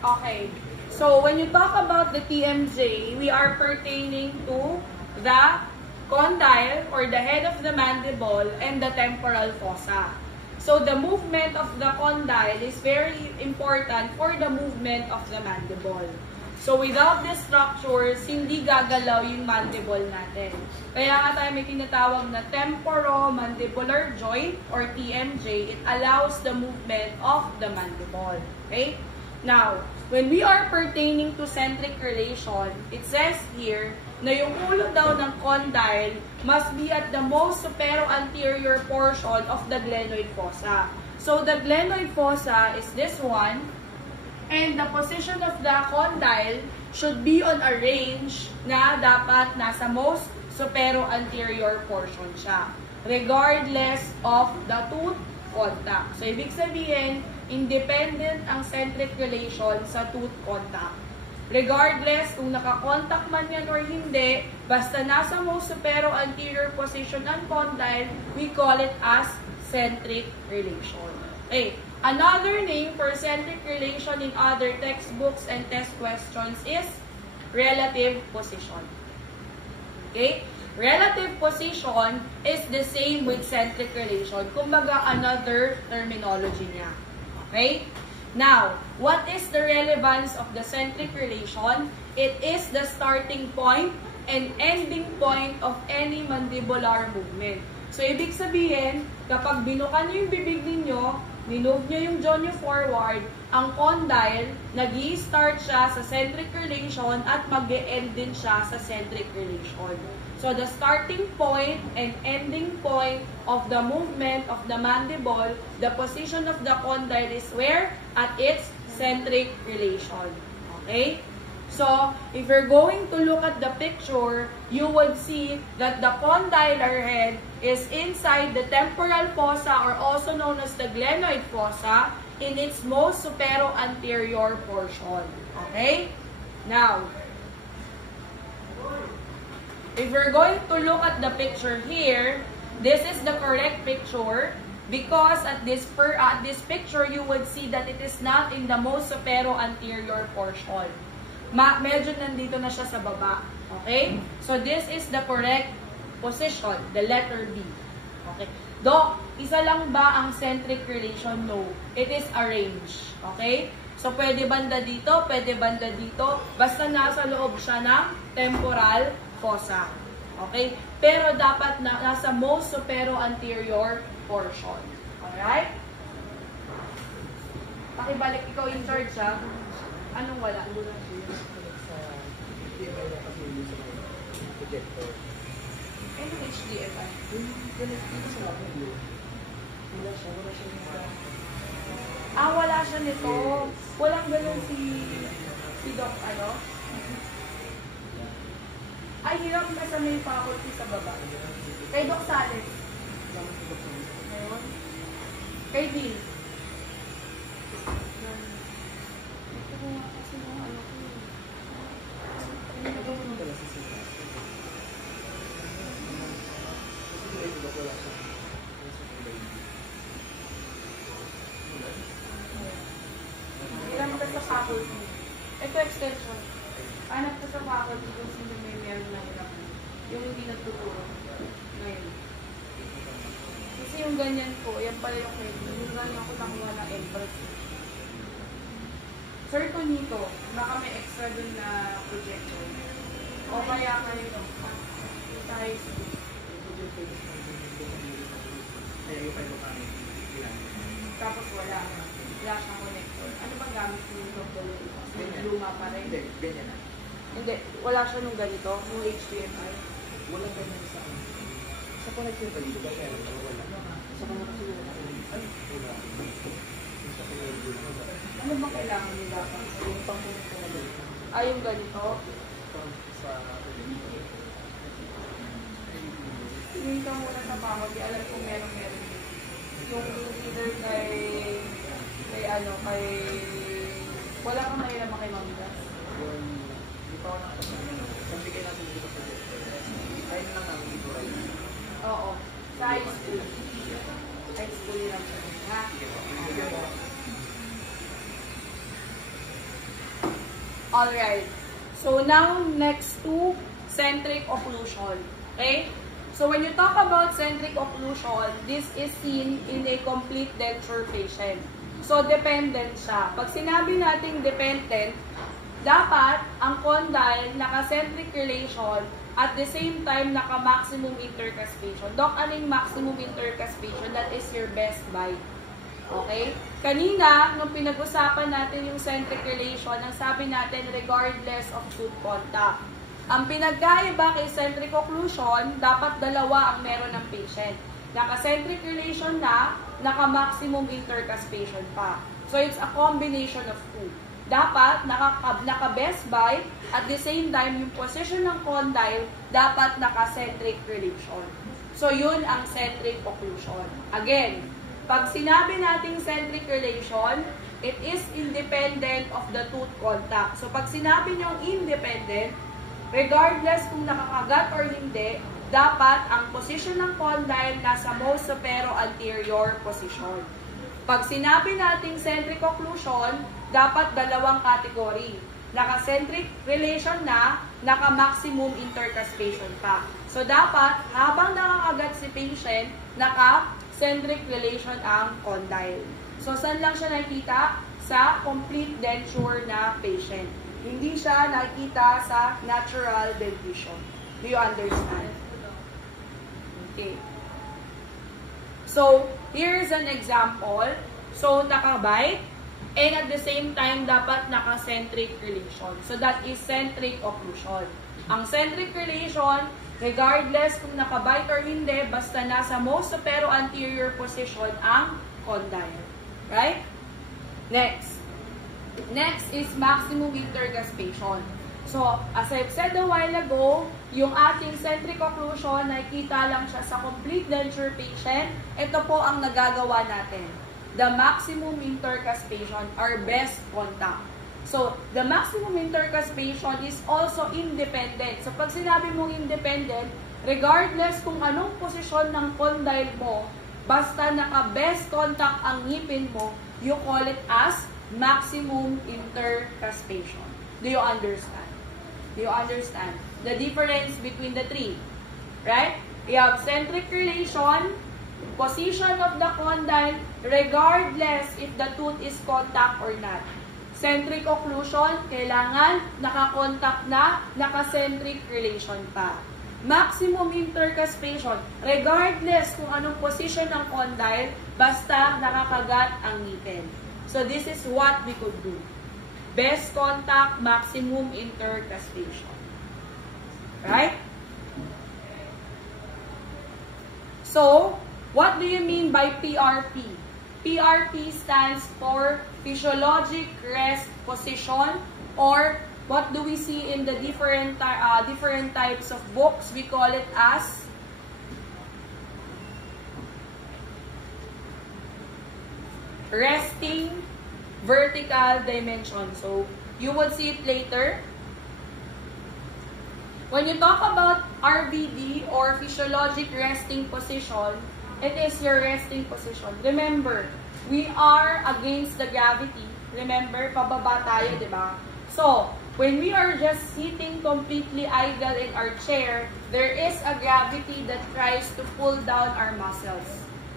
Okay. So, when you talk about the TMJ, we are pertaining to the condyle or the head of the mandible and the temporal fossa. So, the movement of the condyle is very important for the movement of the mandible. So, without these structures, hindi gagalaw yung mandible natin. Kaya nga tayo may tinatawag na temporomandibular joint or TMJ. It allows the movement of the mandible. Okay? Now, when we are pertaining to centric relation, it says here na yung ulo daw ng condyle must be at the most supero-anterior portion of the glenoid fossa. So, the glenoid fossa is this one, and the position of the condyle should be on a range na dapat nasa most supero-anterior portion siya, regardless of the tooth contact. So, ibig sabihin, independent ang centric relation sa tooth contact. Regardless kung nakakontact man yan or hindi, basta nasa most supero-anterior position ng condyle, we call it as centric relation. Okay. Another name for centric relation in other textbooks and test questions is relative position. Okay? Relative position is the same with centric relation. Kumbaga, another terminology niya. Okay? Now, what is the relevance of the centric relation? It is the starting point and ending point of any mandibular movement. So, ibig sabihin, kapag binukan nyo yung bibig ninyo, minove nyo yung jaw nyo forward, ang condyle, nag-i-start siya sa centric relation at mag-e-end din siya sa centric relation. So, the starting point and ending point of the movement of the mandible, the position of the condyle is where? At its centric relation. Okay? So, if you're going to look at the picture, you would see that the condylar head is inside the temporal fossa or also known as the glenoid fossa in its most supero-anterior portion. Okay? Now, if we're going to look at the picture here, this is the correct picture because at this picture, you would see that it is not in the most supero-anterior portion. Medyo nandito na siya sa baba. Okay? So, this is the correct position, the letter B. Okay? Doc, isa lang ba ang centric relation? No. It is arranged. Okay? So, pwede banda dito, pwede banda dito. Basta nasa loob siya ng temporal fossa. Okay? Pero dapat nasa most supero-anterior portion. Alright? Pakibalik, ikaw in charge ha. Anong wala? Anong HDMI? Wala siya nito. Walang ganun si Doc, ano? Ay, hirap na sa may faculty sa baba. Kay Doc Sales. Ngayon. Kay Dean. Ito nga kasi mga ano ko. Hirap ka sa faculty. Ito extension. Hanap ka sa faculty kung sino may meron na hirap. Yung hindi nagtuturo. Ngayon. Kasi yung ganyan ko, yan pala yung head. Yung ganyan ko nakuha na empress. Sir, ito nito, baka may extra dun na projector. O kaya kayo sa high school. Tapos wala. Wala siyang connector. Ano bang gamit mo yung luma pa rin? Hindi, ganyan na. Hindi, wala siya nung ganito, yung HDMI. Wala ganyan sa akin. Sa connector pa dito, kaya wala. Sa mga kasi wala. Ay, wala. Ano ba kailangan nila? Yung pang-connector na ganito. Yung ganito? Sa Tingin ka muna sa pamag, alam ko meron. Yung either kay wala kang mahirap kay Mamita. Hindi pa ako nakapagpapalala. Kasi kaya natin dito sa projector. Ayun lang ang dito right. Oo. Sa high school. High school lang siya. Ha? Alright. So now, next to centric occlusion. Okay? So when you talk about centric occlusion, this is seen in a complete denture patient. So dependent siya. Pag sinabi natin dependent, dapat ang condyle naka-centric relation at the same time naka-maximum intercuspation. Doc, anong maximum intercuspation? That is your best bite. Okay? Kanina, nung pinag-usapan natin yung centric relation, ang sabi natin, regardless of tooth contact. Ang pinagkaiba kay centric occlusion, dapat dalawa ang meron ng patient. Naka-centric relation na, naka-maximum intercuspation pa. So, it's a combination of two. Dapat naka-best bite, at the same time, yung position ng condyle, dapat naka-centric relation. So, yun ang centric occlusion. Again, pag sinabi nating centric relation, it is independent of the tooth contact. So, pag sinabi nyong independent, regardless kung nakakagat or hindi, dapat ang position ng condyle nasa most supero-anterior position. Pag sinabi nating centric occlusion, dapat dalawang category. Naka-centric relation na, naka-maximum intercuspation pa. So, dapat habang nakakagat si patient, naka-centric relation ang condyle. So, saan lang siya nakikita? Sa complete denture na patient. Hindi siya nakikita sa natural dentition. Do you understand? Okay. So, here's an example. So, nakabite, and at the same time, dapat naka-centric relation. So, that is centric occlusion. Ang centric relation, regardless kung nakabite or hindi, basta nasa most supero-anterior position ang condyle. Right? Next. Next is maximum intercuspation. So, as I've said a while ago, yung ating centric occlusion, nakikita lang siya sa complete denture patient. Ito po ang nagagawa natin. The maximum intercuspation, our best contact. So, the maximum intercuspation is also independent. So, pag sinabi mong independent, regardless kung anong posisyon ng condyle mo, basta naka-best contact ang ngipin mo, you call it as maximum intercuspation. Do you understand? Do you understand the difference between the three? Right? You have centric relation, position of the condyle, regardless if the tooth is contact or not. Centric occlusion, kailangan naka-contact na, naka-centric relation pa. Maximum intercuspation, regardless kung anong position ng condyle, basta nakakagat ang ngipin. So, this is what we could do. Best contact, maximum intercuspation. Right? So, what do you mean by PRP? PRP stands for physiologic rest position, or what do we see in the different types of books? We call it as resting vertical dimension. So, you will see it later. When you talk about RVD or physiologic resting position, it is your resting position. Remember, we are against the gravity. Remember, pababa tayo, di ba? So, when we are just sitting completely idle in our chair, there is a gravity that tries to pull down our muscles.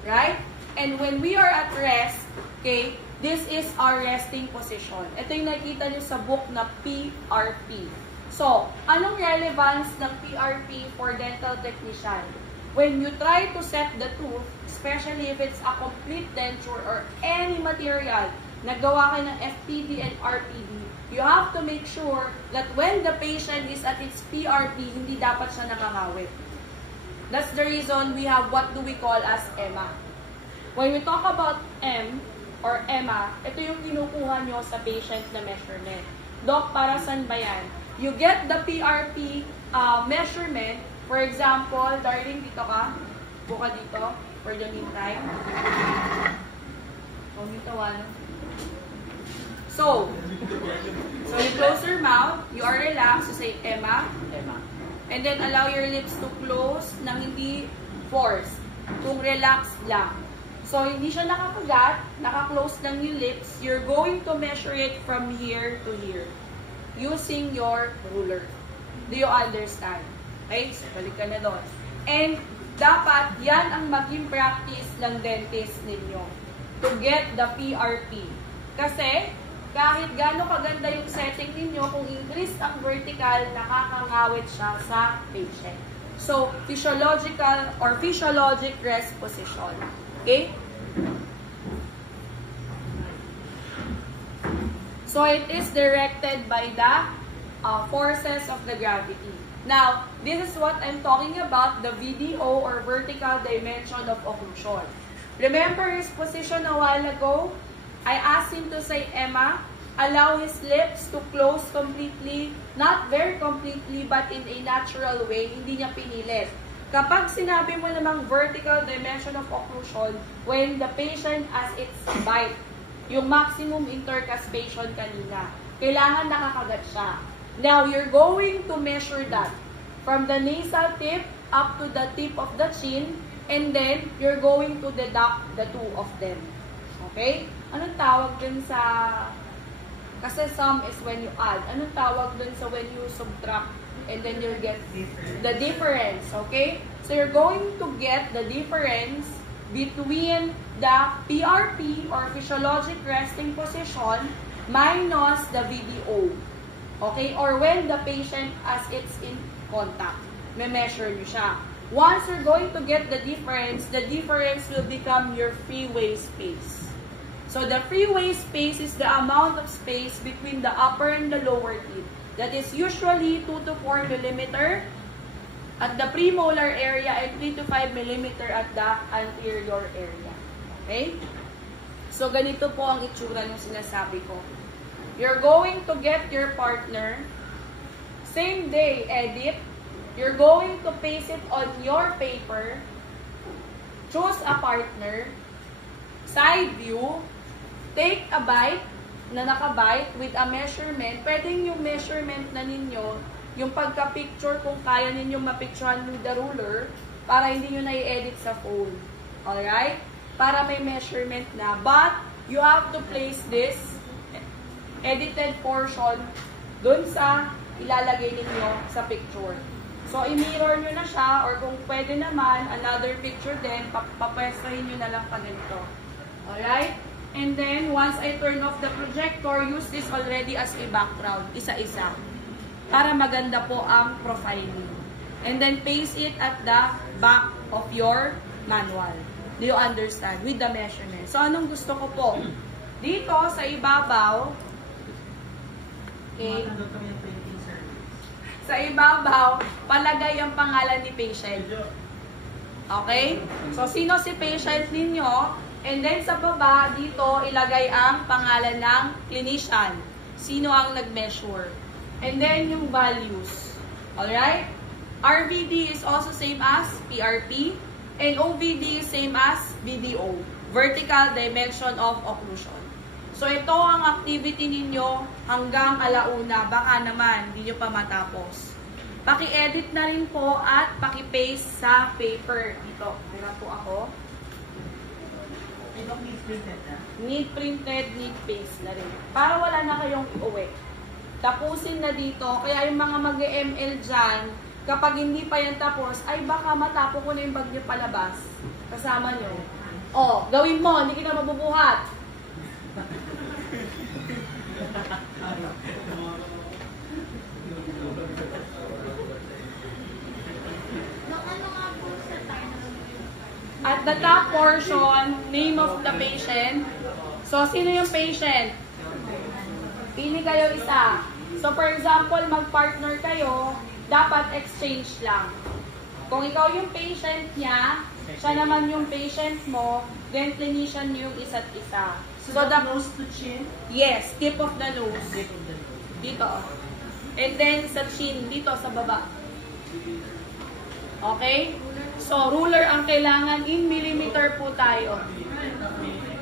Right? And when we are at rest, okay, this is our resting position. Ito yung nakita nyo sa book na PRP. So, anong relevance ng PRP for dental technician? When you try to set the tooth, especially if it's a complete denture or any material, nagawa kayo ng FPD and RPD, you have to make sure that when the patient is at its PRP, hindi dapat siya nakangawit. That's the reason we have what do we call as EMA. When we talk about M, or EMA, ito yung kinukuha nyo sa patient na measurement. Doc, para saan ba yan? You get the PRP measurement. For example, darling, dito ka. Buka dito for the meantime. So, you close your mouth, you are relaxed, you say EMA, and then allow your lips to close nang hindi force. Kung relaxed lang. So, hindi siya nakakagat, naka-close lang yung lips. You're going to measure it from here to here. using your ruler. Do you understand? Okay? So, balik ka na doon. And, dapat yan ang maging practice ng dentist ninyo to get the PRP. Kasi, kahit gaano kaganda yung setting ninyo, kung increase ang vertical, nakakangawit siya sa patient. So, physiological or physiologic rest position. Okay? So, it is directed by the forces of the gravity. Now, this is what I'm talking about, the VDO or vertical dimension of occlusion. Remember his position a while ago? I asked him to say, Emma, allow his lips to close completely, not very completely, but in a natural way, hindi niya pinilit. Kapag sinabi mo namang vertical dimension of occlusion, when the patient as its bite, yung maximum intercuspation kanina, kailangan nakakagat siya. Now, you're going to measure that from the nasal tip up to the tip of the chin, and then you're going to deduct the two of them. Okay? Anong tawag dun sa... Kasi sum is when you add. Anong tawag dun sa when you subtract and then you get the difference? Okay? So, you're going to get the difference between the PRP or physiologic resting position minus the VDO. Okay? Or when the patient as it's in contact. May measure nyo siya. Once you're going to get the difference will become your freeway space. So the freeway space is the amount of space between the upper and the lower teeth. That is usually 2 to 4 millimeter at the premolar area and 3 to 5 millimeter at the anterior area. Okay? So ganito po ang itsura ng sinasabi ko. You're going to get your partner, same day edit, you're going to paste it on your paper, choose a partner, side view, take a bite na nakabite with a measurement. Pwedeng yung measurement na ninyo, yung pagka-picture kung kaya ninyo mapicturean with the ruler para hindi nyo na-edit sa phone. Alright? Para may measurement na. But, you have to place this edited portion dun sa ilalagay ninyo sa picture. So, i-mirror nyo na siya or kung pwede naman, another picture din, papwestrahin nyo na lang pa ganito. Alright? And then, once I turn off the projector, use this already as a background, isa-isa. Para maganda po ang profiling. And then, paste it at the back of your manual. Do you understand? With the measurement. So, anong gusto ko po? Dito, sa ibabaw, okay, sa ibabaw, palagay ang pangalan ni patient. Okay? So, sino si patient ninyo? And then, sa baba, dito, ilagay ang pangalan ng clinician. Sino ang nag-measure. And then, yung values. Alright? RVD is also same as PRP. And OVD is same as VDO. Vertical Dimension of Occlusion. So, ito ang activity ninyo hanggang alauna. Baka naman, hindi nyo pa matapos. Paki-edit na rin po at paki-paste sa paper. Dito, meron po ako. Need printed na? Need printed, need paste na rin. Para wala na kayong iuwi. Tapusin na dito. Kaya yung mga mag-ML dyan, kapag hindi pa yan tapos, ay baka matapo ko na yung bag nyo palabas. Kasama nyo. O, gawin mo, hindi ka na mabubuhat. At the top portion, name of the patient. So, sino yung patient? Pili kayo isa. So, for example, mag-partner kayo, dapat exchange lang. Kung ikaw yung patient niya, siya naman yung patient mo, then clinician niyo yung isa't isa. So the nose to chin? Yes, tip of the nose. Dito. And then sa chin, dito sa baba. Okay? So, ruler ang kailangan. In millimeter po tayo.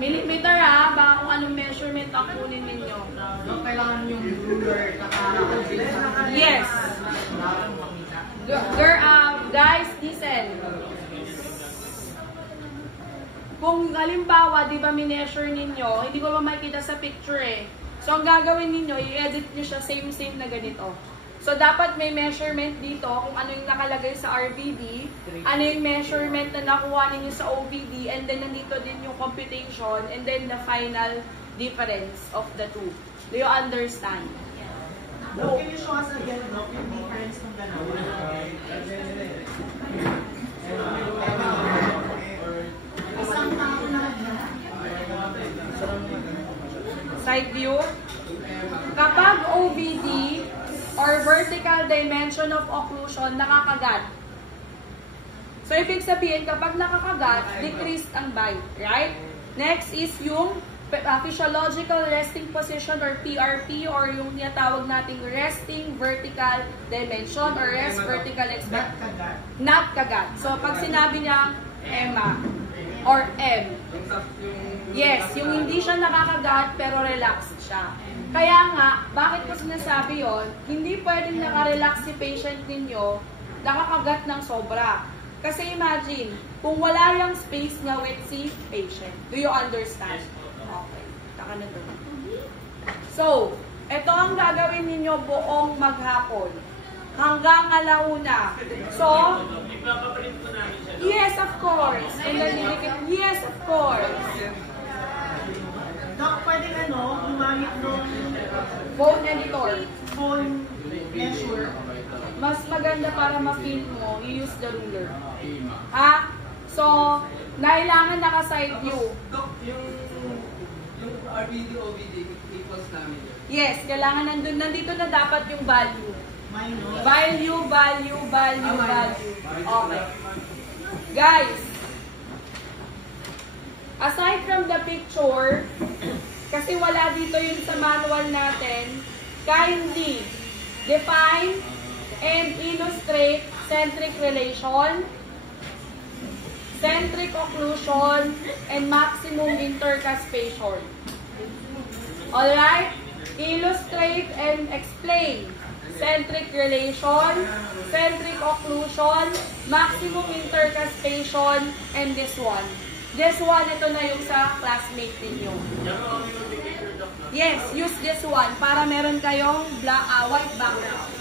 Millimeter ha, baka kung anong measurement ang kunin ninyo. Kailangan yung ruler Yes. Guys, listen. Kung halimbawa, di ba, mineasure ninyo, hindi ko ba makikita sa picture eh. So, ang gagawin ninyo, i-edit nyo siya same na ganito. So, dapat may measurement dito kung ano yung nakalagay sa RVD, ano yung measurement na nakuha ninyo sa OVD, and then nandito din yung computation, and then the final difference of the two. Do you understand? No, can you show us again, no, yung difference ng dalawa? Isang tao na Side view. Kapag OVD or vertical dimension of occlusion nakakagat. So, ibig sabihin, kapag nakakagat, decreased ang bite, right? Next is yung physiological resting position or PRP or yung tinatawag nating resting vertical dimension or rest vertical expansion. Not kagat. So, pag sinabi niya EMA or M, yes, yung hindi siya nakakagat pero relaxed siya. Kaya nga, bakit ko sinasabi yon? Hindi pwedeng nakarelax si patient ninyo, nakakagat ng sobra. Kasi imagine, kung wala yung space niya with si patient. Do you understand? Okay. Taka na doon. So, ito ang gagawin ninyo buong maghapon. Hanggang alauna. So, yes, of course. Yes, of course. Doc, pwedeng gumamit ng Phone editor. phone measure. Mas maganda para ma-feel mo, you use the ruler. Ha? So, kailangan naka-side view. Doc, yung RVD, OVD, equals namin yun. Yes, kailangan nandito na dapat yung value. Minus. Value. Okay. Guys, aside from the picture, kasi wala dito yun sa manual natin, kindly define and illustrate centric relation, centric occlusion, and maximum intercuspation. Alright? Illustrate and explain centric relation, centric occlusion, maximum intercuspation, and this one. This one, ito na yung sa classmate ninyo. Yes, use this one para meron kayong white background.